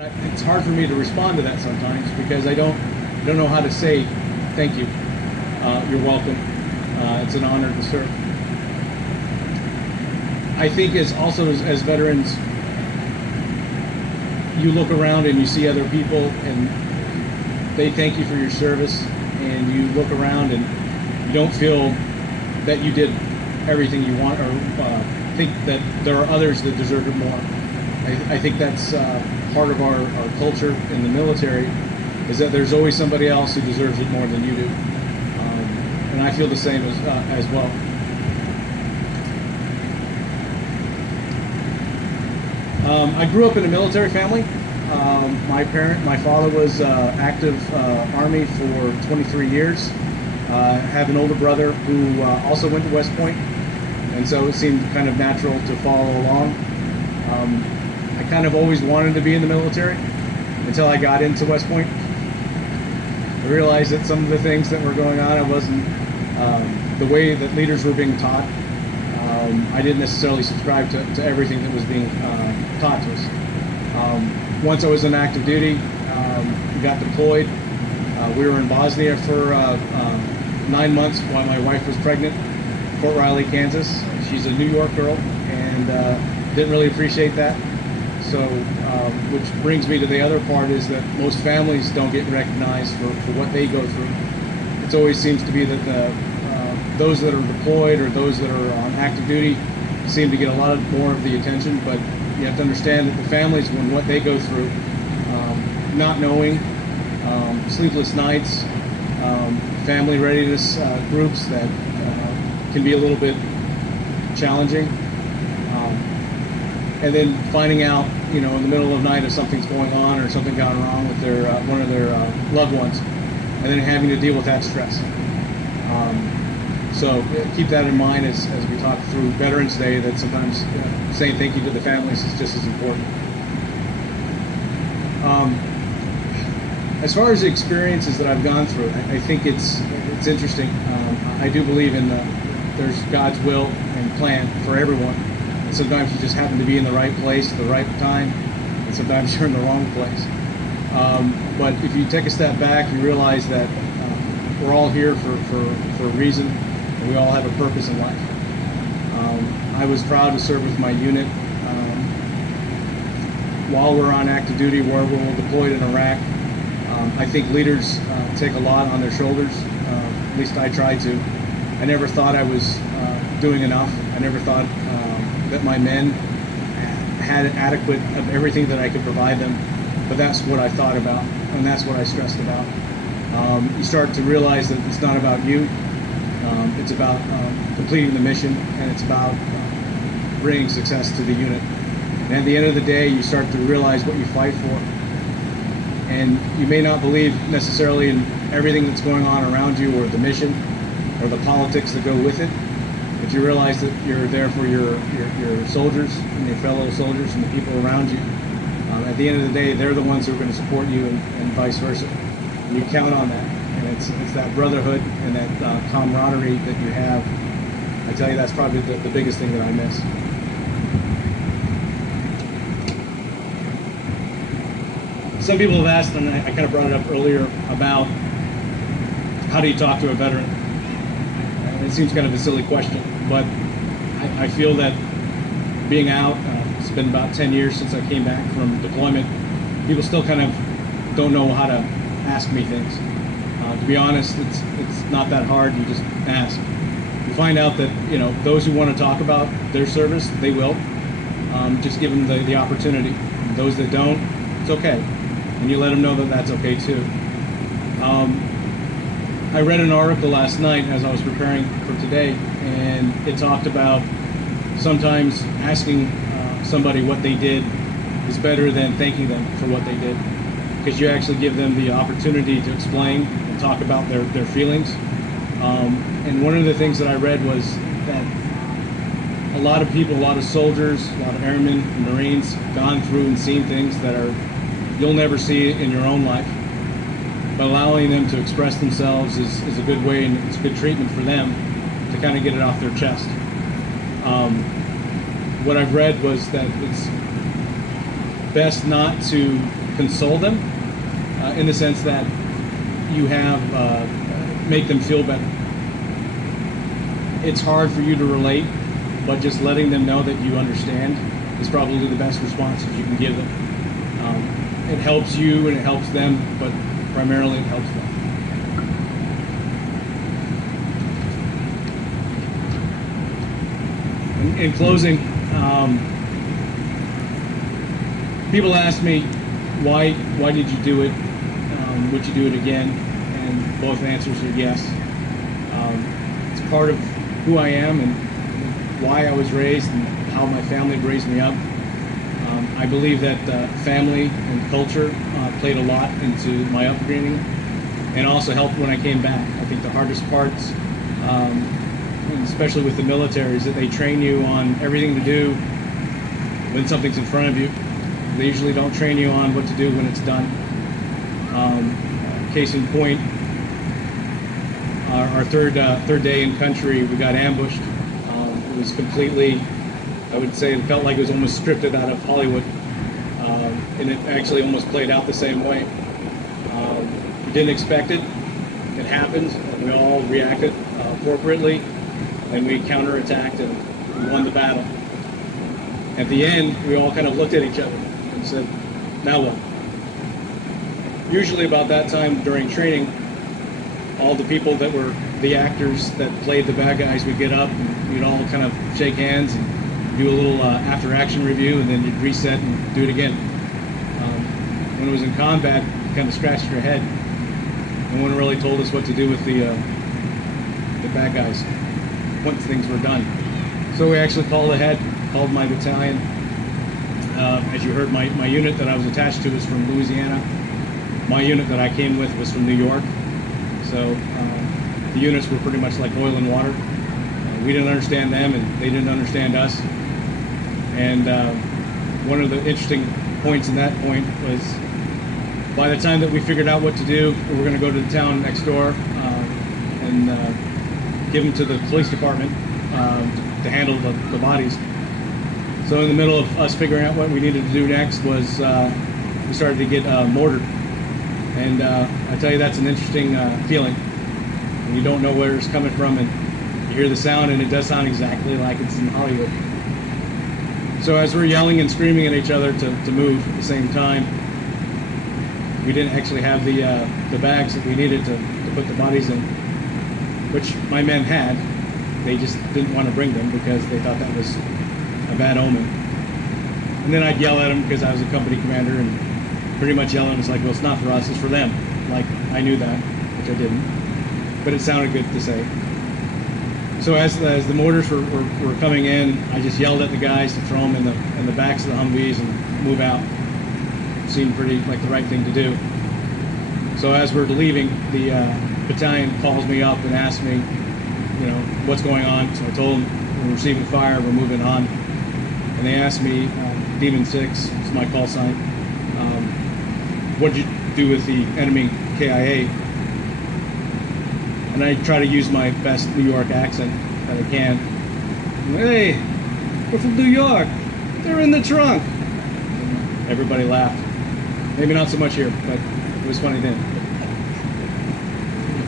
It's hard for me to respond to that sometimes because I don't know how to say thank you. You're welcome. It's an honor to serve. I think as veterans, you look around and you see other people and they thank you for your service, and you look around and you don't feel that you did everything you want, or think that there are others that deserve it more. I think that's part of our culture in the military, is that there's always somebody else who deserves it more than you do. And I feel the same as well. I grew up in a military family. My father was active Army for 23 years. I have an older brother who also went to West Point, and so it seemed kind of natural to follow along. I kind of always wanted to be in the military until I got into West Point. I realized that some of the things that were going on, it wasn't the way that leaders were being taught. I didn't necessarily subscribe to everything that was being taught to us. Once I was in active duty, we got deployed. We were in Bosnia for 9 months while my wife was pregnant, Fort Riley, Kansas. She's a New York girl, and didn't really appreciate that. So, which brings me to the other part, is that most families don't get recognized for what they go through. It always seems to be that those that are deployed or those that are on active duty seem to get a lot more of the attention, but you have to understand that the families, when what they go through, not knowing, sleepless nights, family readiness groups that can be a little bit challenging, and then finding out, in the middle of the night if something's going on or something gone wrong with their one of their loved ones, and then having to deal with that stress. So keep that in mind as we talk through Veterans Day, that sometimes saying thank you to the families is just as important. As far as the experiences that I've gone through, I think it's interesting. I do believe in there's God's will and plan for everyone. And sometimes you just happen to be in the right place at the right time, and sometimes you're in the wrong place. But if you take a step back, you realize that we're all here for a reason, and we all have a purpose in life. I was proud to serve with my unit while we're on active duty, where we're deployed in Iraq. I think leaders take a lot on their shoulders. At least I tried to. I never thought I was doing enough. I never thought that my men had adequate of everything that I could provide them. But that's what I thought about, and that's what I stressed about. You start to realize that it's not about you. It's about completing the mission, and it's about bringing success to the unit. And at the end of the day, you start to realize what you fight for. And you may not believe necessarily in everything that's going on around you, or the mission, or the politics that go with it, but you realize that you're there for your soldiers and your fellow soldiers and the people around you. At the end of the day, they're the ones who are going to support you, and vice versa. And you count on that, and it's that brotherhood and that camaraderie that you have. I tell you, that's probably the biggest thing that I miss. Some people have asked, and I kind of brought it up earlier, about how do you talk to a veteran? And it seems kind of a silly question, but I feel that being out, it's been about 10 years since I came back from deployment, people still kind of don't know how to ask me things. To be honest, it's not that hard. You just ask. You find out that those who want to talk about their service, they will. Just give them the opportunity. Those that don't, it's okay. And you let them know that that's okay too. I read an article last night as I was preparing for today, and it talked about sometimes asking somebody what they did is better than thanking them for what they did, because you actually give them the opportunity to explain and talk about their feelings. And one of the things that I read was that a lot of people, a lot of soldiers, a lot of airmen and Marines gone through and seen things that you'll never see in your own life. But allowing them to express themselves is a good way, and it's good treatment for them to kind of get it off their chest. What I've read was that best not to console them in the sense that you have make them feel better. It's hard for you to relate, but just letting them know that you understand is probably the best response that you can give them. It helps you and it helps them, but primarily it helps them. In closing, people ask me, why did you do it? Would you do it again? And both answers are yes. It's part of who I am and why I was raised and how my family raised me up. I believe that family and culture played a lot into my upbringing and also helped when I came back. I think the hardest parts, especially with the military, is that they train you on everything to do when something's in front of you. They usually don't train you on what to do when it's done. Case in point, our third day in country, we got ambushed. It was completely, I would say, it felt like it was almost scripted out of Hollywood, and it actually almost played out the same way. We didn't expect it. It happened, and we all reacted appropriately, and we counterattacked, and we won the battle. At the end, we all kind of looked at each other and said, now what? Usually about that time during training, all the people that were the actors that played the bad guys would get up and we'd all kind of shake hands and do a little after action review, and then you'd reset and do it again. When it was in combat, you kind of scratched your head. No one really told us what to do with the bad guys once things were done. So we actually called ahead, called my battalion. As you heard, my unit that I was attached to was from Louisiana. My unit that I came with was from New York. So the units were pretty much like oil and water. We didn't understand them and they didn't understand us. And one of the interesting points in that point was, by the time that we figured out what to do, we were going to go to the town next door and give them to the police department to handle the bodies. So in the middle of us figuring out what we needed to do next was we started to get mortared. And I tell you, that's an interesting feeling. When you don't know where it's coming from and you hear the sound, and it does sound exactly like it's in Hollywood. So as we're yelling and screaming at each other to move at the same time, we didn't actually have the bags that we needed to put the bodies in, which my men had. They just didn't want to bring them because they thought that was a bad omen. And then I'd yell at them because I was a company commander, and pretty much yelling was like, well, it's not for us, it's for them. Like, I knew that, which I didn't, but it sounded good to say. So as the mortars were coming in, I just yelled at the guys to throw them in the backs of the Humvees and move out. It seemed pretty like the right thing to do. So as we're leaving, the battalion calls me up and asks me, what's going on. So I told them we're receiving fire, we're moving on. And they asked me, Demon 6 is my call sign, what did you do with the enemy KIA? And I try to use my best New York accent that I can. Hey, we're from New York. They're in the trunk. And everybody laughed. Maybe not so much here, but it was funny then.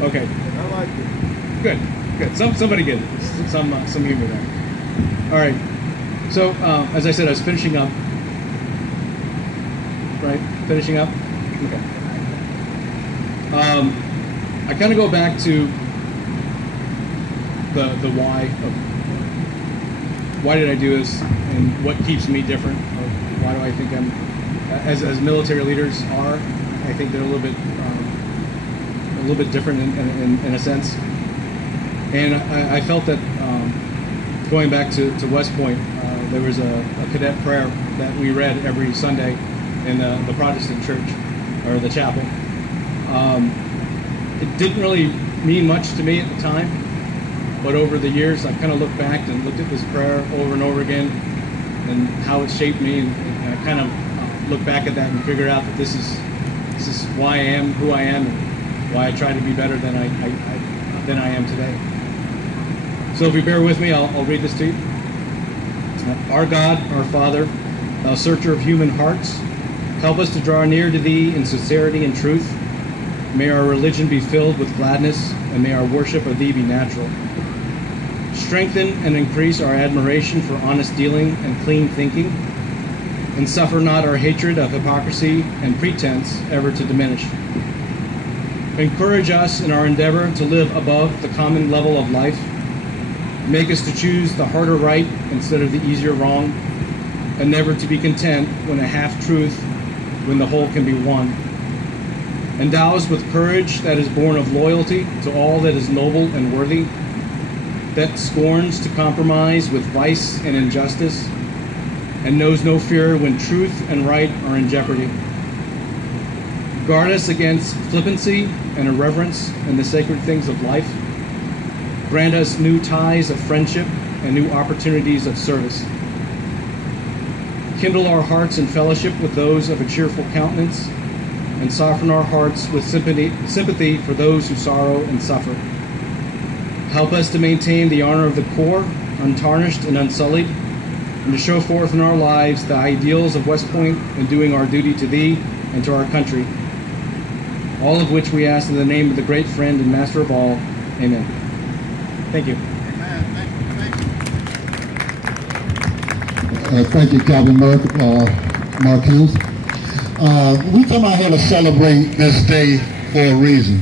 Okay. I like it. Good. Somebody get it. Some humor there. All right. So as I said, I was finishing up. Right? Finishing up? Okay. I kind of go back to the why of why did I do this and what keeps me different, or why do I think I'm, as military leaders are, I think they're a little bit different in a sense. And I felt that going back to West Point, there was a cadet prayer that we read every Sunday in the Protestant church, or the chapel. It didn't really mean much to me at the time, but over the years I've kind of looked back and looked at this prayer over and over again and how it shaped me, and I kind of look back at that and figure out that this is why I am who I am and why I try to be better than I am today. So if you bear with me, I'll read this to you. Our God, our Father, Thou searcher of human hearts, help us to draw near to thee in sincerity and truth. May our religion be filled with gladness, and may our worship of thee be natural. Strengthen and increase our admiration for honest dealing and clean thinking, and suffer not our hatred of hypocrisy and pretense ever to diminish. Encourage us in our endeavor to live above the common level of life. Make us to choose the harder right instead of the easier wrong, and never to be content when a half-truth, when the whole can be won. Endow us with courage that is born of loyalty to all that is noble and worthy, that scorns to compromise with vice and injustice, and knows no fear when truth and right are in jeopardy. Guard us against flippancy and irreverence in the sacred things of life. Grant us new ties of friendship and new opportunities of service. Kindle our hearts in fellowship with those of a cheerful countenance, and soften our hearts with sympathy for those who sorrow and suffer. Help us to maintain the honor of the core, untarnished and unsullied, and to show forth in our lives the ideals of West Point in doing our duty to thee and to our country. All of which we ask in the name of the great friend and master of all. Amen. Thank you. Amen. Thank you, Calvin Marquez. We come out here to celebrate this day for a reason.